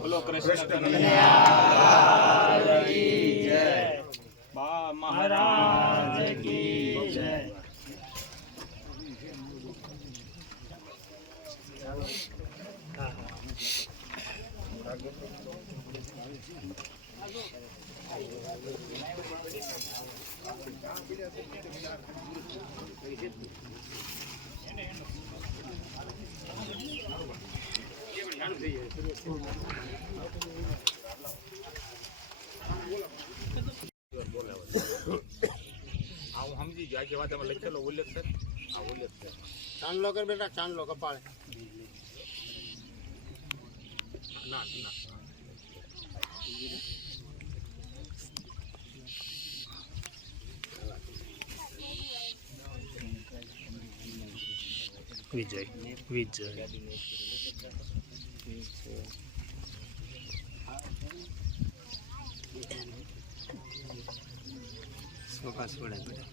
બોલો કૃષ્ણ કનૈયા કી જય, બા મહારાજ કી જય। સમજી ગયો આખી વાત લખેલો ઉલ્લેખ છે, આ ઉલ્લેખ છે। ચાંદલો કર બેટા, ચાંદલો કપાળે ના ના વિજય વિજય સોકા છોડે બધા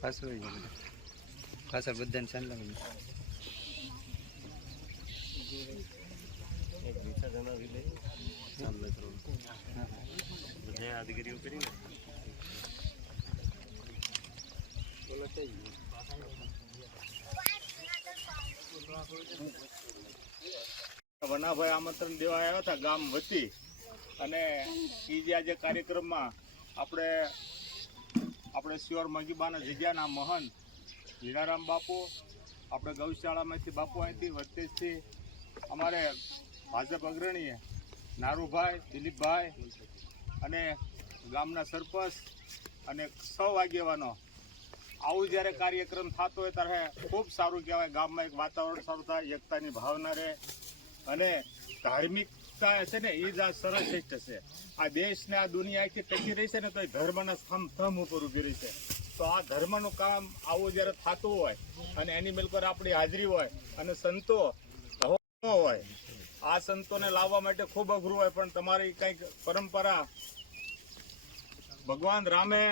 પાછળ પાછળ બધાને ચાંદલા વનાભાઈ આમંત્રણ દેવા આવ્યા હતા ગામ વતી, અને એ જે આજે કાર્યક્રમમાં આપણે શ્યોર મંગીબાના જગ્યાના મહંત હીરારામ બાપુ, આપણે ગૌશાળામાંથી બાપુ અહીંથી વચ્ચેથી અમારે ભાજપ અગ્રણીએ નારુભાઈ, દિલીપભાઈ અને ગામના સરપંચ અને સૌ આગેવાનો, આવું જ્યારે કાર્યક્રમ થતો હોય ત્યારે ખૂબ સારું કહેવાય। ગામમાં એક વાતાવરણ સારું થાય, એકતાની ભાવના રહે, અને ધાર્મિકતા છે ને એ જ આ સર્વશ્રેષ્ઠ છે। આ દેશને આ દુનિયા આખી ટકી રહી છે ને તો એ ધર્મના સ્તંભ ઉપર ઊભી રહી છે। તો આ ધર્મનું કામ આવું જ્યારે થતું હોય અને એની મિલકત આપણી હાજરી હોય અને સંતો હોય, આ સંતોને લાવવા માટે ખૂબ અઘરું હોય, પણ તમારી કંઈક પરંપરા, ભગવાન રામે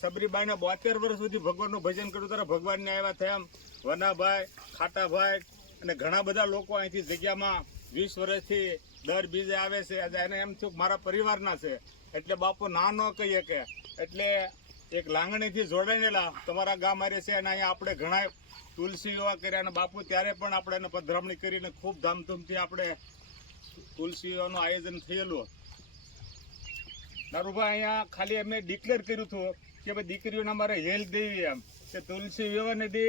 સબરીબાઈને 72 વર્ષ સુધી ભગવાનનું ભજન કર્યું, ત્યારે ભગવાનને આવ્યા થયા એમ વનાભાઈ, ખાટાભાઈ અને ઘણા બધા લોકો અહીંથી જગ્યામાં 20 વર્ષથી દર બીજે આવે છે। એને એમ થયું મારા પરિવારના છે એટલે બાપુ ના ન કહીએ કે, એટલે એક લાગણીથી જોડાયેલા તમારા ગામ હારે છે, અને અહીંયા આપણે ઘણા તુલસી વિવાહ કર્યા, અને બાપુ ત્યારે પણ આપણે એને પધરામણી કરીને ખૂબ ધામધૂમથી આપણે તુલસી વિવાહનું આયોજન થયેલું। નારુભાઈ અહીંયા ખાલી એમને ડિક્લેર કર્યું હતું કે ભાઈ દીકરીઓને અમારે હેલ દેવી, એમ કે તુલસી વિવાહને દે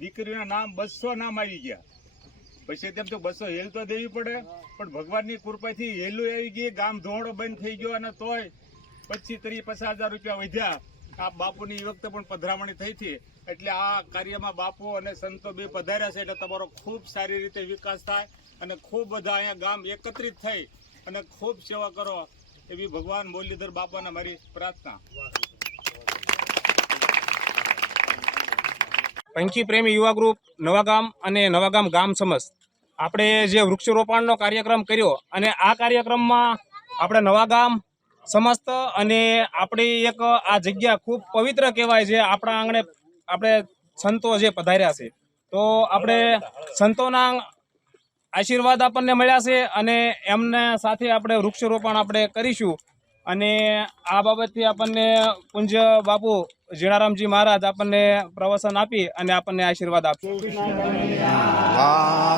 દીકરીઓના નામ 200 નામ આવી ગયા। પછી તેમ તો 200 હેલ તો દેવી પડે, પણ ભગવાનની કૃપાથી હેલું આવી ગઈ, ગામ ધોવાડો બંધ થઈ ગયો, અને તોય 25-30-50 હજાર રૂપિયા વધ્યા। આ બાપુની વખતે પણ પધરામણી થઈ હતી, એટલે આ કાર્યમાં બાપુ અને સંતો બે પધાર્યા છે, એટલે તમારો ખૂબ સારી રીતે વિકાસ થાય અને ખૂબ બધા અહીંયા ગામ એકત્રિત થઈ અને ખૂબ સેવા કરો, એવી ભગવાન મુરલીધર બાપાને મારી પ્રાર્થના। પંખી પ્રેમી યુવા ગ્રુપ નવાગામ અને નવાગામ ગામ સમસ્ત આપણે જે વૃક્ષારોપણનો કાર્યક્રમ કર્યો, અને આ કાર્યક્રમમાં આપણે નવાગામ સમસ્ત અને આપણી એક આ જગ્યા ખૂબ પવિત્ર કહેવાય છે। આપણા આંગણે આપણે સંતો જે પધાર્યા છે, તો આપણે સંતોના આશીર્વાદ આપણને મળ્યા છે, અને એમના સાથે આપણે વૃક્ષારોપણ આપણે કરીશું। અને આ બાબતથી આપણને પૂજ્ય બાપુ ઝીણારામજી મહારાજ આપણને પ્રવચન આપી અને આપણને આશીર્વાદ આપશે। હા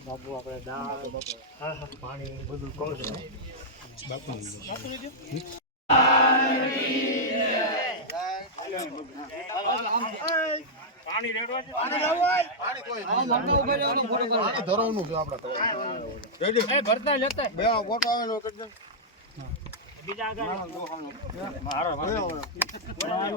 બાપુ આપણે દાળ પાણી બધું કહું છું પાણી રેડવા છે ધરવાનું છે આપણે રેડી એ ભરતા લેતા બે ફોટો આવેલો કરજો બીજા આગળ મારો થોડા